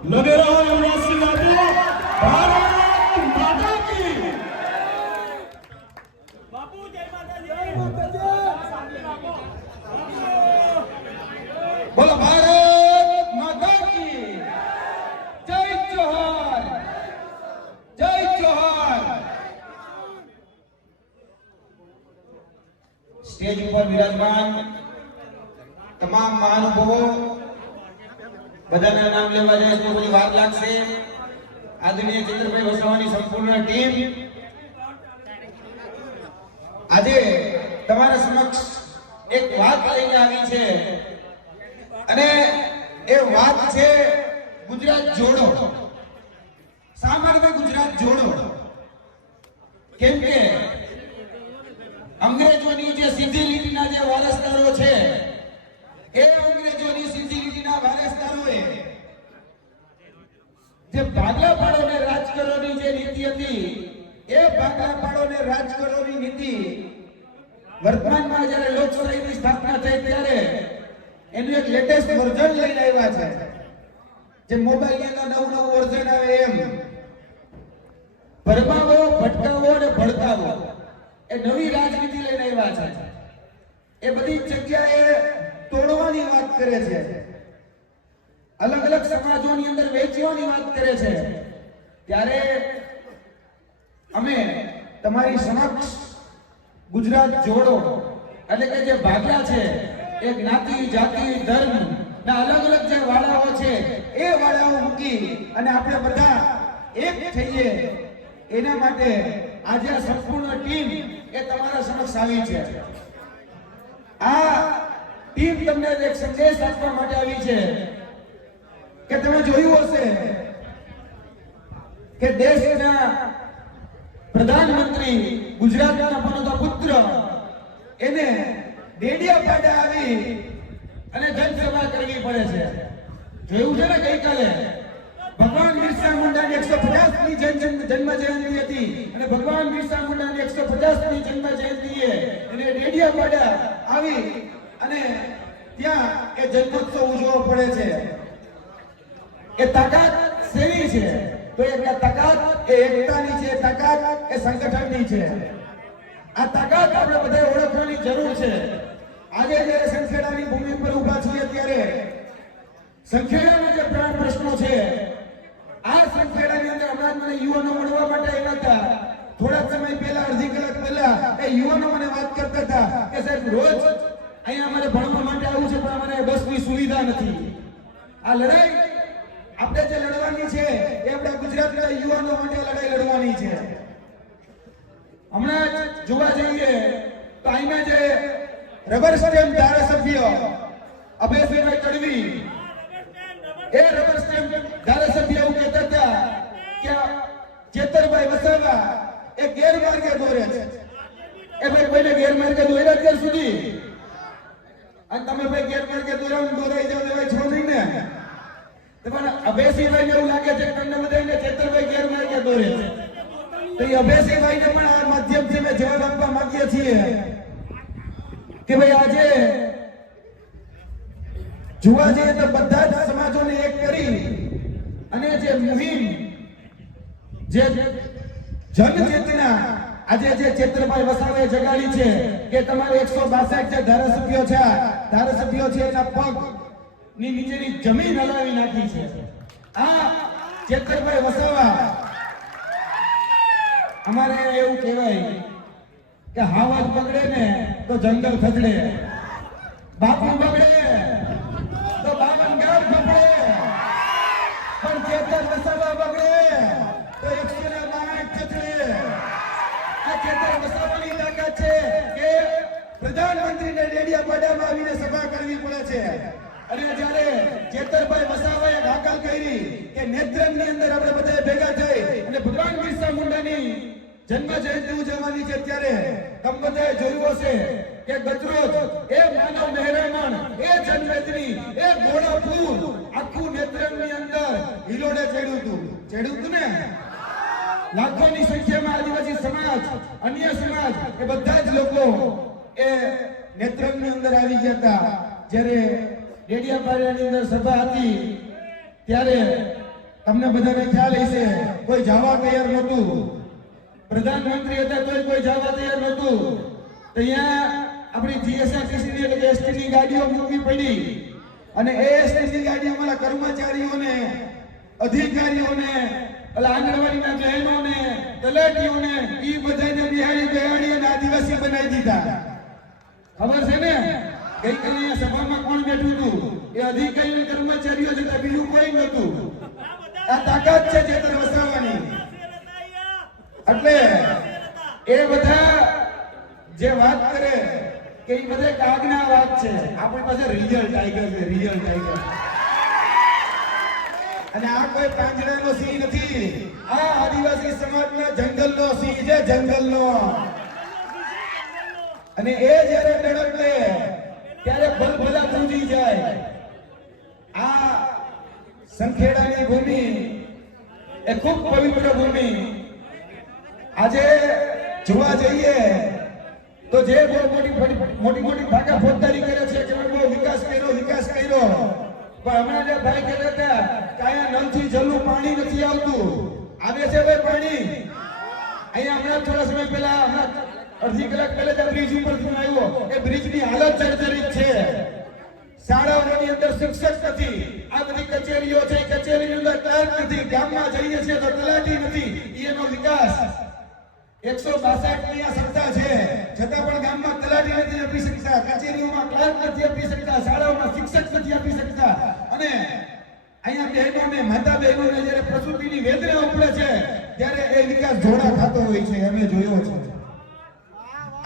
लगे रहो युवराज सिंह यादव, भारत माता की। बापू जय माता दी। बोलो भारत माता की जय। जोहार जय जोहार। स्टेज पर विराजमान તમામ મહાનુભાવો બધાના નામ લેવા જાય તો થોડી વાર લાગશે। આદરણીય ચંદ્રભાઈ વસાવાની સંપૂર્ણ ટીમ આજે તમારા સમક્ષ એક વાત લઈને આવી છે અને એ વાત છે ગુજરાત જોડો। શા માટે ગુજરાત જોડો? કેમ કે અંગ્રેજોની જે સીધી લીટીના જે વારસદારો છે એ અંગ્રેજોની સીધી લીટીના વારસદારોએ જે ભાગલા પાડોને રાજ કરવાની જે નીતિ હતી એ ભાગલા પાડોને રાજ કરવાની નીતિ વર્તમાનમાં જ્યારે લોકશાહીની સ્થાપના થઈ ત્યારે એનું એક લેટેસ્ટ વર્ઝન લઈને આવ્યા છે। જે મોબાઈલની અંદર નવું વર્ઝન આવે એમ ભરમાવો, ભટકાવો અને ભડકાવો એ નવી રાજનીતિ લઈને આવ્યા છે। એ બધી જગ્યાએ તોડવાની વાત કરે છે, અલગ અલગ સમાજોની અંદર વેચવાની વાત કરે છે। ત્યારે અમે તમારી સમક્ષ ગુજરાત જોડો એટલે કે જે ભાગલા છે એ જ્ઞાતિ, જાતિ, ધર્મ ના અલગ અલગ જે વાળાઓ છે એ વાળાઓ મૂકી અને આપણે બધા એક થઈએ એના માટે આજે આ સંપૂર્ણ ટીમ એ તમારા સમક્ષ આવી છે। આ ટીમ તમને એક સંદેશ આપવા માટે આવી છે કે તમે જોયું હશે કે દેશના પ્રધાનમંત્રી ગુજરાતના પનોતા પુત્ર એને ડેડિયાપાડા આવી અને જનસભા કરવી પડે છે। જોયું છે ને ગઈકાલે ભગવાન બિરસા મુંડાની 150મી જન્મ જયંતિ હતી અને ભગવાન બિરસા મુંડાની 150મી જન્મ જયંતિએ એને ડેડિયાપાડા આવી અને ત્યાં એ જન્મોત્સવ ઉજવવો પડે છે। એ તાકાત શેની છે? તો એ તાકાત એ એકતાની છે, તાકાત એ સંગઠનની છે। આ તાકાત આપણે બધાએ ઓળખવાની જરૂર છે। આજે જ્યારે સંખેડાની ભૂમિ પર ઊભા છીએ ત્યારે સંખેડાના જે પ્રાણ પ્રશ્નો છે આ સંખેડાની અંદર હમણાં મને યુવાનો મળવા માટે આવ્યા હતા। થોડા સમય પહેલા, અડધી કલાક પહેલા એ યુવાનો મને વાત કરતા હતા કે સાહેબ રોજ અહીંયા અમારે ભણવા માટે આવું છે પણ અમારે બસની સુવિધા નથી। આ લડાઈ આપણે જે લડવાની છે એ આપણે ગુજરાતના યુવાનો માટે લડાઈ લડવાની છે। હમણાં જોવા જઈએ તો અહીંના જે રબર સ્ટેમ્પ ધારાસભ્ય અભયસિંહભાઈ તડવી એ રબર સ્ટેમ્પ ધારાસભ્ય એવું કહેતા હતા કે ચેતરભાઈ વસાવા એ ગેરમાર્ગે દોરે છે। એ ભાઈ કોઈને ગેરમાર્ગે દોર્યા અત્યાર સુધી? અને તમે ભાઈ ગેરમાર્ગે દોરાઈ જાવ એવા છો નહીં ને? પણ અભયસિંહભાઈને એવું લાગે છે કે તમને બધાને ચેતરભાઈ ગેરમાર્ગે દોરે છે। તો એ અભયસિંહભાઈને પણ આ માધ્યમથી મેં જવાબ આપવા માંગીએ છીએ કે ભાઈ આજે જોવા જઈએ તો બધા જ સમાજોને એક કરી અને જે મુહિમ, જે જનચેતના આજે જે ચેતરભાઈ વસાવાએ જગાડી છે કે તમારે 162 જે ધારાસભ્યો છે એના પગ ની નીચેની જમીન હલાવી નાખી છે। આ ચેતરભાઈ વસાવા અમારે એવું કહેવાય કે હાવજ બગડે ને તો જંગલ ખચડે, બાપુ બગડે તો બાવન ગામ ખપડે, પણ ચેતર વસાવા બગડે તો 162 ખચડે। આ ચેતર વસાવાની તાકાત છે કે પ્રધાનમંત્રીને ડેડિયાપાડામાં આવીને સભા કરવી પડે છે। અને જ્યારે ચેતરભાઈ વસાવાએ હાકલ કરી કે નેત્રંગની અંદર આપણે બધા ભેગા થઈ અને ભગવાન બિરસા મુંડાની જન્મ જયંતિ ઉજવવાની છે ત્યારે તમે બધાએ જોયું હશે કે ગજરોજ એ માનવ મહેરામણ, એ જન્મેદની, એ ઘોડાપુર આખું નેત્રંગની અંદર હિલોડે ચડ્યું હતું ને? લાખોની સંખ્યામાં આદિવાસી સમાજ, અન્ય સમાજ એ બધા જ લોકો એ નેત્રંગની અંદર આવી ગયા હતા। જ્યારે ડેડિયાપાડાની અંદર સભા હતી ત્યારે તમને બધાને ખ્યાલ હશે કોઈ જવા તૈયાર નહોતું, પ્રધાનમંત્રી હતા તોય કોઈ જવા તૈયાર નહોતું. તો અહીંયા આપણી જીએસઆરટીસી ની એટલે એસટી ની ગાડીઓ મૂકવી પડી અને એ એસટી ની ગાડી અમારા કર્મચારીઓને, અધિકારીઓને, આંગણવાડીના બહેનોને, તલાટીઓને ઈ બધાને બિહાડી અને આદિવાસી બનાવી દીધા. ખબર છે ને? ગઈકાલે અહીંયા સભામાં કોણ બેઠું હતું? એ અધિકારી કર્મચારીઓ જતા, બીજું કોઈ નહોતું. આ તાકાત છે જેતર વસાવવાની. એટલે એ બધા જે વાત કરે કે એ બધા કાગના વાત છે. આપણી પાસે રિયલ ટાઈગર છે, રિયલ ટાઈગર. અને આ કોઈ પાંજરાનો સિંહ નથી, આ આદિવાસી સમાજના જંગલનો સિંહ છે, જંગલનો. અને એ જ્યારે લડકે ત્યારે ભલભલા તૂટી જાય. આ સંખેડાની ભૂમિ એ ખૂબ પવિત્ર ભૂમિ. આજે જોવા જઈએ તો જે બહુ મોટી ભાગા ફોજદારી કરે છે કે બહુ વિકાસ કર્યો, પણ હમણાં જે ભાઈ કહેતા હતા કે અહીંયા નલથી જલનું પાણી નથી આવતું. આવે છે ભાઈ પાણી. અહીંયા હમણાં થોડા સમય પહેલા, અડધી કલાક પહેલા જ બ્રિજ ઉપર આવ્યો. એ બ્રિજની હાલત જર્જરિત છે. શાળાઓની અંદર શિક્ષક નથી, આ બધી કચેરીઓ છે, કચેરીની અંદર ક્લાર્ક નથી, ગામમાં જઈએ છીએ તો તલાટી નથી. એનો વિકાસ 162 ની આ સત્તા છે, છતાં પણ ગામમાં તલાટી નથી આપી શકતા, કચેરીઓમાં ક્લાર્ક નથી આપી શકતા, શાળાઓમાં શિક્ષક નથી આપી શકતા. અને અહીંયા બહેનોને, માતા બહેનોને જ્યારે પ્રસૂતિની વેદના ઉપડે છે ત્યારે એ વિકાસ જોડા ખાતો હોય છે. અમે જોયો છે.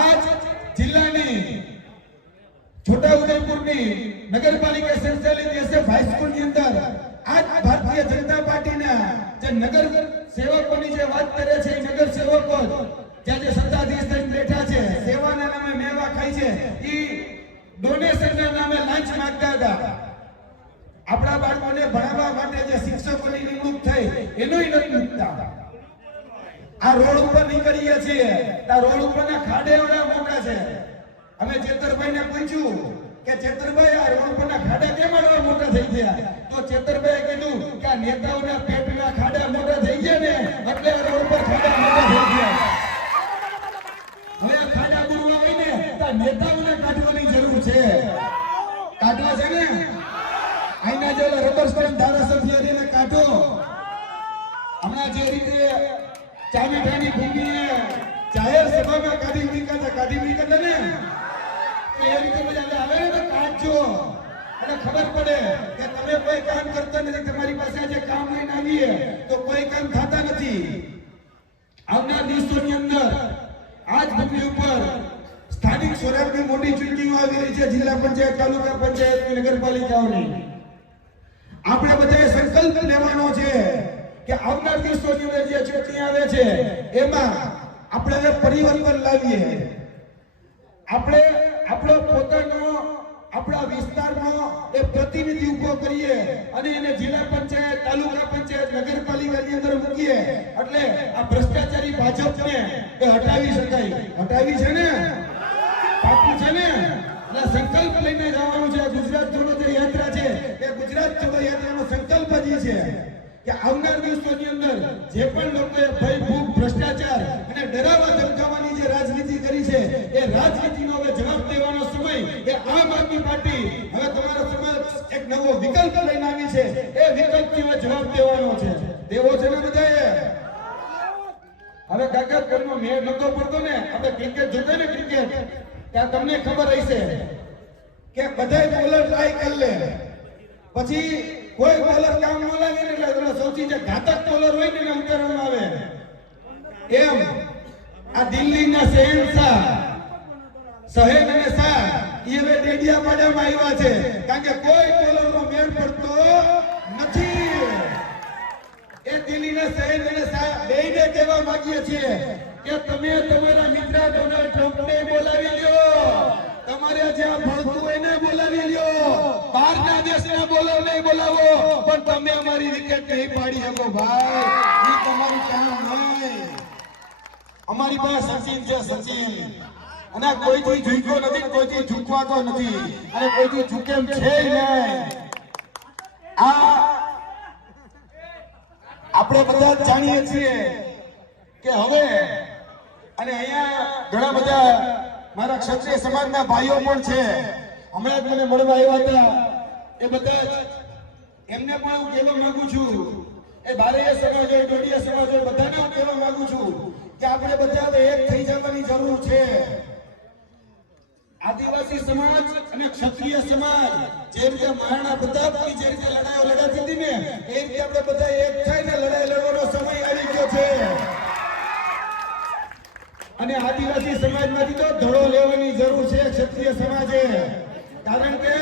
આજ જિલ્લાની છોટાઉદેપુરની નગરપાલિકા સંચાલિત SF હાઈસ્કૂલની અંદર આજ ભારતીય જનતા પાર્ટીના જે નગર સેવકોની જે વાત કરે છે, નગર સેવકો જે સત્તાધીશ થઈને બેઠા છે, સેવાના નામે મેવા ખાય છે, ઈ ડોનેશનના નામે લાંચ માંગતા હતા. આપણા બાળકોને ભણાવવા માટે જે શિક્ષકોની નિમણૂક થઈ એનોય નથી મૂકતા. આ રોડ ઉપર નીકળીએ છીએ, આ રોડ ઉપરના ખાડે એવડા મોટા છે. અમે ચેતરભાઈને પૂછ્યું કે ચેતરભાઈ, આ રોડ ઉપરના ખાડા કેમ આટલા મોટા થઈ ગયા? તો ચેતરભાઈએ કીધું કે આ નેતાઓના પેટના ખાડા મોટા થઈ ગયા ને એટલે આ રોડ ઉપર ખાડા મોટા થઈ ગયા. હવે આ ખાડા પૂરવા હોય ને તો નેતાઓને કાઢવાની જરૂર છે. કાઢવા છે ને? આઈના જે રબર સ્ટેમ્પ ધારાસભ્યને કાઢો. હમણાં જે રીતે ચામીઠાની ભૂમિએ જાહેર સભામાં કાઢી મૂક્યા ને, એ રીતે બધા આવે ને તો કાઢજો અને ખબર પડે કે તમે કોઈ કામ કરતા નથી. તમારી પાસે આજે કામ લઈને આવીએ તો કોઈ કામ થતા નથી. આવનાર દિવસોની અંદર આજ ભૂમિ ઉપર સ્થાનિક સ્વરાજની મોટી ચૂંટણીઓ આવી રહી છે, જિલ્લા પંચાયત, તાલુકા પંચાયત, નગરપાલિકાઓની. આપણે બધાએ સંકલ્પ લેવાનો છે કે આવનાર દિવસોની અંદર જે ચૂંટણી આવે છે એમાં આપણે પરિવર્તન લાવીએ. આપણે આપણો પોતાનો, આપણા વિસ્તારનો એ પ્રતિનિધિ ઉભો કરીએ અને એને જિલ્લા પંચાયત, તાલુકા પંચાયત, નગરપાલિકાની અંદર મૂકીએ. એટલે આ ભ્રષ્ટાચારી ભાજપને એ હટાવી શકાય. હટાવી છે ને? પાકું છે ને? એટલે સંકલ્પ લઈને જવાનું છે. ગુજરાત જોડો જે યાત્રા છે એ ગુજરાત જોડો યાત્રાનો સંકલ્પ જ છે કે આવનાર દિવસોની અંદર જે પણ લોકોએ ભય, ભૂખ, ભ્રષ્ટાચાર અને ડરાવા ધમકાવવાની જે રાજનીતિ કરી છે એ રાજનીતિનો હવે જવાબ દેવાનો સમય એ આમ આદમી પાર્ટી હવે તમારા સમાજ એક નવો વિકલ્પ લઈને આવી છે. એ વિકલ્પથી હવે જવાબ દેવાનો છે. દેવો છે ને બધાએ? હવે કાકા કોઈનો મેળ નતો પડતો ને, આપણે ક્રિકેટ જોતા ને, ક્રિકેટ ત્યાં તમને ખબર હશે કે બધાય બોલર ટ્રાય કરી લે, પછી કોઈ બોલર કામ ન લાગે ને એટલે સૌથી જે ઘાતક બોલર હોય ને એને ઉતારવામાં આવે. એમ આ દિલ્હીના શહેનશાહ સહેજ અને શાહ એ હવે ડેડિયાપાડામાં આવ્યા છે, કારણ કે કોઈ બોલરનો મેળ પડતો નથી. એ દિલ્હીના સહેજ અને શાહ બેયને કહેવા માંગીએ છીએ કે તમે તમારા મિત્ર ડોનાલ્ડ ટ્રમ્પને બોલાવી લ્યો, તમારે જ્યાં ભણતું હોય ને બોલાવી લ્યો, બહારના દેશના બોલરને બોલાવો, પણ તમે અમારી વિકેટ નહીં પાડી શકો ભાઈ. એ તમારું કામ નહીં. અમારી પાસે સચિન છે, સચિન, અને કોઈથી ઝૂક્યો નથી, કોઈથી ઝૂકવાતો નથી અને કોઈથી ઝૂકેમ છે નહીં. આ આપણે બધા જ જાણીએ છીએ કે હવે અને અહીંયા ઘણા બધા મારા ક્ષત્રિય સમાજના ભાઈઓ પણ છે, હમણાં જ મને મળવા આવ્યા હતા. એ બધા જ એમને પણ હું કહેવા માંગુ છું, એ બારૈયા સમાજ હોય, ડોડિયા સમાજ હોય, બધાને હું કહેવા માંગુ છું કે આપણે બધા હવે એક થઈ જવાની જરૂર છે. આદિવાસી સમાજ અને ક્ષત્રિય સમાજ જે રીતે મહારાણા પ્રતાપની જે રીતે લડાઈઓ લડાતી હતી ને, એ રીતે આપણે બધા એક થઈને લડાઈ લડવાનો સમય આવી ગયો છે. અને આદિવાસી સમાજમાંથી તો ધડો લેવાની જરૂર છે ક્ષત્રિય સમાજે. કારણ કે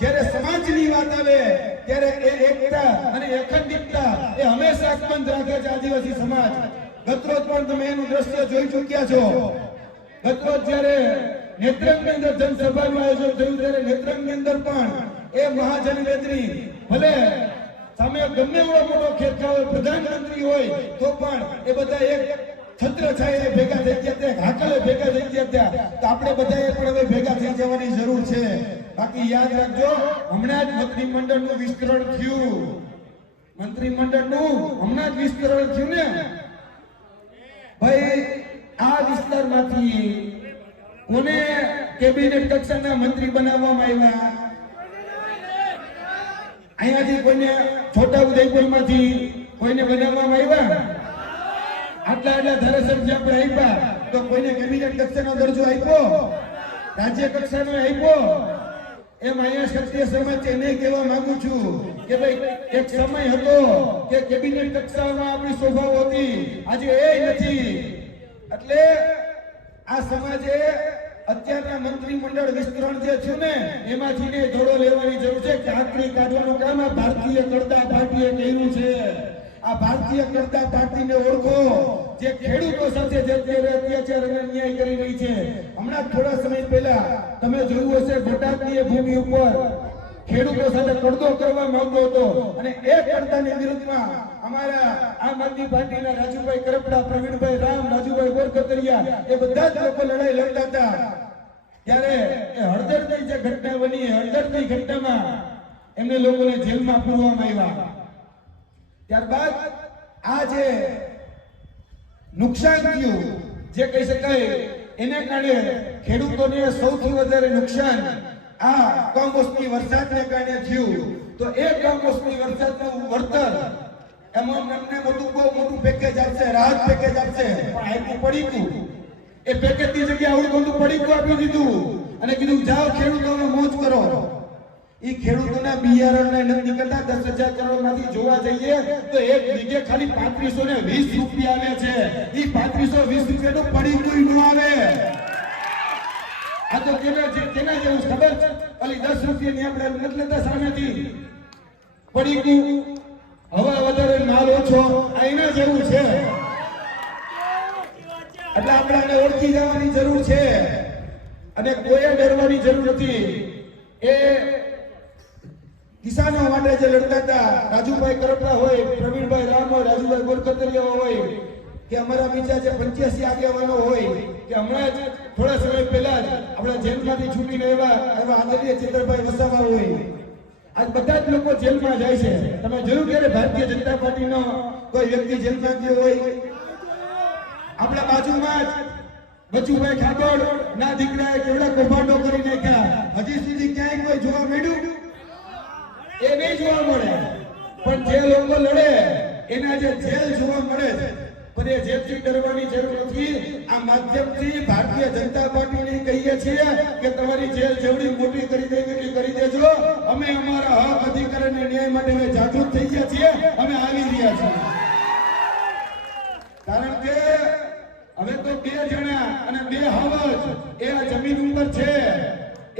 જ્યારે સમાજની વાત આવે ત્યારે એ એકતા અને અખંડિતતા એ હંમેશા અકબંધ રાખે છે આદિવાસી સમાજ. ગતરોજ પણ તમે એનું દ્રશ્ય જોઈ ચૂક્યા છો. ગતરોજ જ્યારે નેત્રંગની અંદર જનસભાનું આયોજન થયું ત્યારે નેત્રંગની અંદર પણ એ મહાજનવેદની ભલે સામે ગમે એવડો મોટો ખેરખા હોય, પ્રધાનમંત્રી હોય, તો પણ એ બધા એક છત્ર છાયે ભેગા થઈ ગયા હતા, હાકલે ભેગા થઈ ગયા હતા. તો આપણે બધાએ પણ હવે ભેગા થઈ જવાની જરૂર છે. બાકી યાદ રાખજો, હમણાં જ મંત્રીમંડળનું વિસ્તરણ થયું. મંત્રીમંડળનું હમણાં જ વિસ્તરણ થયું ને ભાઈ. આ વિસ્તારમાંથી કોને કેબિનેટ કક્ષાના મંત્રી બનાવવામાં આવ્યા? અહીંયાથી કોઈને છોટાઉદેપુરમાંથી કોઈને બનાવવામાં આવ્યા? આટલા ધારાસભ્ય આપણે આપ્યા તો કોઈને કેબિનેટ કક્ષાનો દરજ્જો આપ્યો? રાજ્ય કક્ષાનો આપ્યો? એમ અહીંયા ક્ષત્રિય સમાજ એને કહેવા માંગુ છું કે ભાઈ એક સમય હતો કે કેબિનેટ કક્ષામાં આપણી શોભાઓ હતી, આજે એ નથી. એટલે આ સમાજે અત્યારના મંત્રીમંડળ વિસ્તરણ જે થયું ને એમાંથી ને ધોળો લેવાની જરૂર છે. કાંકરી કાઢવાનું કામ આ ભારતીય કરતા પાર્ટીએ કર્યું છે. આ ભારતીય કરતા પાર્ટીને ઓળખો, જે ખેડૂતો સાથે જે અત્યાચાર અને અન્યાય કરી રહી છે. હમણાં થોડા સમય પહેલા તમે જોયું હશે, બોટાદની ભૂમિ ઉપર ખેડૂતો સાથે કડદો કરવા માંગતો હતો અને એ કડદાની વિરુદ્ધમાં અમારા આમ આદમી પાર્ટીના રાજુભાઈ કરપડા, પ્રવીણભાઈ રામ, રાજુભાઈ બોરકતરિયા એ બધા જ લોકો લડાઈ લડતા હતા. ત્યારે એ હળદરની જે ઘટના બની, હળદરની ઘટનામાં એમને લોકોને જેલમાં પૂરવામાં આવ્યા. ત્યારબાદ આ જે નુકસાન થયું જે કહી શકાય, એને કારણે ખેડૂતોને સૌથી વધારે નુકસાન આ કમોસમી વરસાદને કારણે થયું. તો એ કમોસમી વરસાદનું વળતર એમાં અમને બહુ મોટું પેકેજ આપશે, રાહત પેકેજ આપશે, પણ આપ્યું પડીકું. એ પેકેજની જગ્યાએ આવડું મોટું પડીકું આપી દીધું અને કીધું જાઓ ખેડૂતોને મોજ કરો. ઈ ખેડૂતોના બિયારણને નથી કરતા 10,000 કરોડમાંથી જોવા જઈએ તો એક વીઘે ખાલી 3520 રૂપિયા આવે છે. ઈ 3520 રૂપિયાનું પડીકું ન આવે. આ તો કેના જેવું ખબર છે? ઓલી 10 રૂપિયાની આપણે નથી લેતા સામેથી પડીકું, હવા વધારે માલ ઓછો, આ એના જેવું છે. એટલે આપણે આને ઓળખી જવાની જરૂર છે અને કોઈએ ડરવાની જરૂર નથી. એ કિસાનો માટે જે લડતા હતા, રાજુભાઈ કરપડા હોય, પ્રવીણભાઈ રામ હોય, રાજુભાઈ બોરકતરિયા હોય કે અમારા બીજા જે 85 આગેવાનો હોય કે હમણાં જ થોડા સમય પહેલા જ આપણા જેલમાંથી છૂટીને એવા આદરણીય ચેતરભાઈ વસાવા હોય, આજ બધા જ લોકો જેલમાં જાય છે. તમે જોયું ક્યારે ભારતીય જનતા પાર્ટીનો કોઈ વ્યક્તિ જેલમાં ગયો હોય? આપણા બાજુમાં જ બચુભાઈ ઠાકોર ના દીકરાએ કેવડા કૌભાંડો કરી નાખ્યા, હજી સુધી ક્યાંય કોઈ જોવા મળ્યું? એ નહીં જોવા મળે. પણ જે લોકો લડે એના જે જેલ જોવા મળે છે. પણ એ જેલથી ડરવાની જરૂર નથી. આ માધ્યમથી ભારતીય જનતા પાર્ટીને કહીએ છીએ કે તમારી જેલ જેવડી મોટી કરી દેવી એટલી કરી દેજો. અમે અમારા હક, અધિકાર અને ન્યાય માટે હવે જાગૃત થઈ ગયા છીએ, અમે આવી રહ્યા છીએ. કારણ કે હવે તો 2 જણા અને 2 હવજ એ આ જમીન ઉપર છે.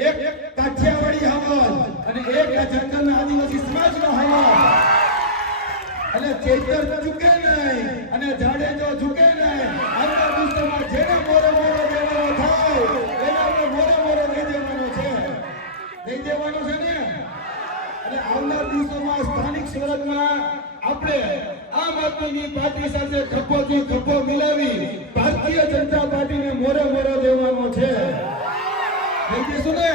એક કાઠિયાવાડી હવજ અને એક આ જંગલના આદિવાસી સમાજનો હવજ. અને ચેતર ચૂકે નહીં અને જાડેજો ઝૂકે નહીં. આવતા દિવસોમાં જેને મોરે મોરો દેવાનો થાય એને આપણે મોરે મોરો દઈ દેવાનો છે. દઈ દેવાનો છે ને. અને આવનાર દિવસોમાં સ્થાનિક સ્વરાજમાં આપણે આમ આદમીની પાર્ટી સાથે ખભોથી ખભો મિલાવી ભારતીય જનતા પાર્ટીને મોરે મોરો દેવાનો છે. દઈ દેશું ને?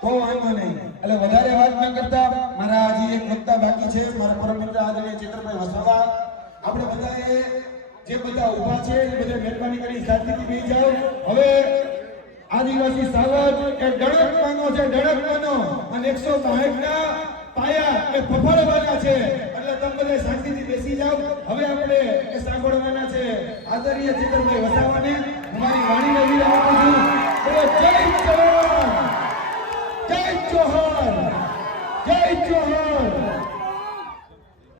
તો વાંધો નહીં. એટલે વધારે વાત ન કરતા મારા હજી એક વક્તા બાકી છે, મારા પરમ મિત્ર આદરણીય ચેતરભાઈ વસાવા. આપણે બધાએ જે બધા ઊભા છે એ બધા મહેરબાની કરી શાંતિથી બેસી જાઓ. હવે આદિવાસી સાવજ એ ડળકવાનો છે, ડળકવાનો, અને 162 ના પાયા એ ફફડવાના છે. એટલે તમે બધા શાંતિથી બેસી જાઓ. હવે આપણે એ સાંભળવાના છે આદરણીય ચેતરભાઈ વસાવાને. અમારી વાણીને વિરામ આપું છું.